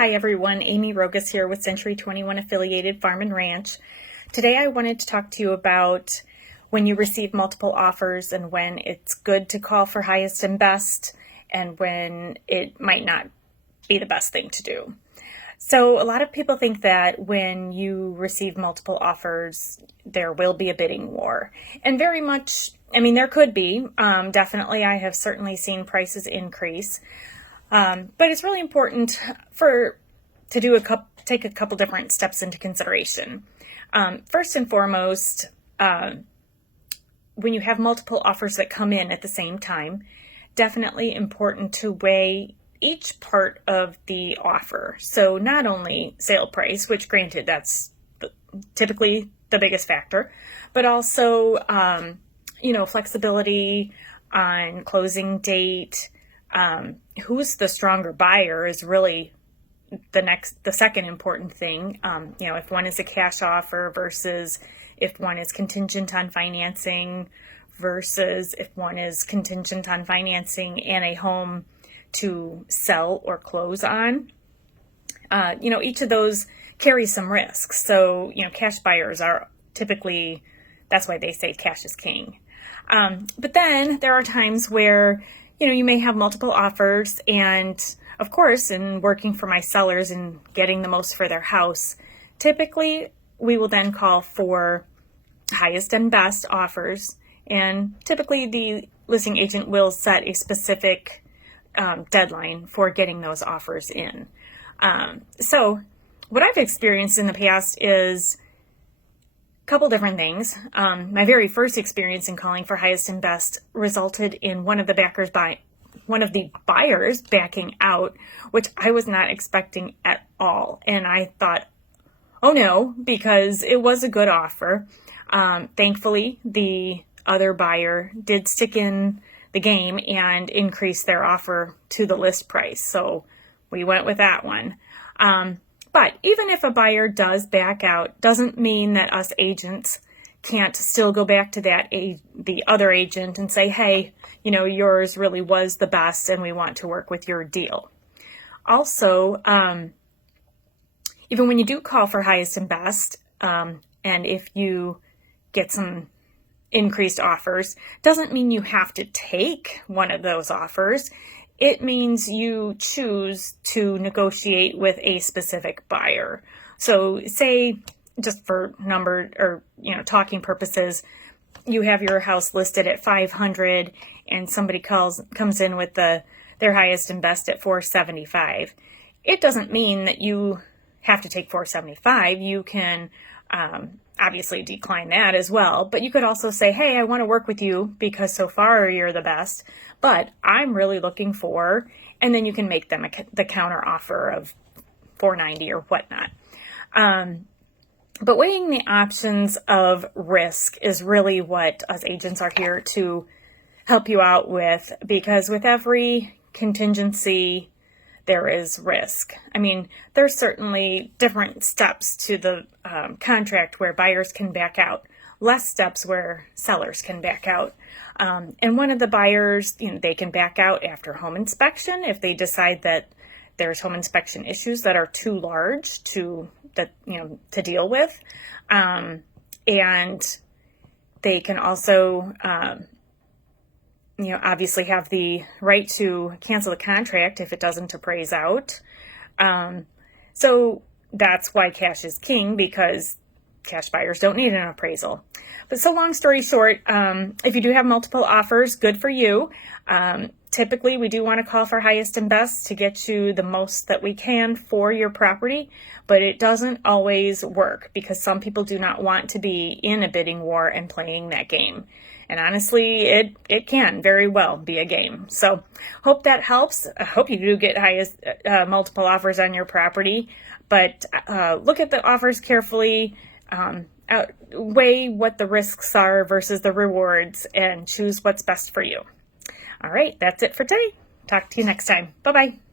Hi everyone, Amy Rogas here with Century 21 Affiliated Farm and Ranch. Today I wanted to talk to you about when you receive multiple offers and when it's good to call for highest and best and when it might not be the best thing to do. So a lot of people think that when you receive multiple offers, there will be a bidding war. And very much, there could be. Definitely, I have certainly seen prices increase. But it's really important to take a couple different steps into consideration. First and foremost, when you have multiple offers that come in at the same time, definitely important to weigh each part of the offer. So not only sale price, which granted that's typically the biggest factor, but also flexibility on closing date. Who's the stronger buyer is really the second important thing. If one is a cash offer versus if one is contingent on financing versus if one is contingent on financing and a home to sell or close on. Each of those carries some risks. So, cash buyers are typically, that's why they say cash is king. But then there are times where you may have multiple offers, and of course, in working for my sellers and getting the most for their house, typically we will then call for highest and best offers, and typically the listing agent will set a specific deadline for getting those offers in. So what I've experienced in the past is couple different things. My very first experience in calling for highest and best resulted in one of the buyers backing out, which I was not expecting at all. And I thought, oh no, because it was a good offer. Thankfully, the other buyer did stick in the game and increase their offer to the list price. So we went with that one. But even if a buyer does back out, doesn't mean that us agents can't still go back to the other agent and say, hey, yours really was the best and we want to work with your deal. Also, even when you do call for highest and best, and if you get some increased offers, doesn't mean you have to take one of those offers. It means you choose to negotiate with a specific buyer. So say, just for number or, talking purposes, you have your house listed at 500 and somebody comes in with their highest and best at 475. It doesn't mean that you have to take 475. You can obviously decline that as well, but you could also say, hey, I want to work with you because so far you're the best, but I'm really looking for, and then you can make them the counter offer of 490 or whatnot. But weighing the options of risk is really what us agents are here to help you out with, because with every contingency, there is risk. There's certainly different steps to the contract where buyers can back out, less steps where sellers can back out. And one of the buyers, they can back out after home inspection if they decide that there's home inspection issues that are too large to deal with. And they can also, obviously have the right to cancel the contract if it doesn't appraise out. So that's why cash is king, because cash buyers don't need an appraisal. But so long story short, if you do have multiple offers, good for you. Typically, we do want to call for highest and best to get you the most that we can for your property, but it doesn't always work because some people do not want to be in a bidding war and playing that game. And honestly, it can very well be a game. So hope that helps. I hope you do get multiple offers on your property, but look at the offers carefully, weigh what the risks are versus the rewards, and choose what's best for you. All right, that's it for today. Talk to you next time. Bye-bye.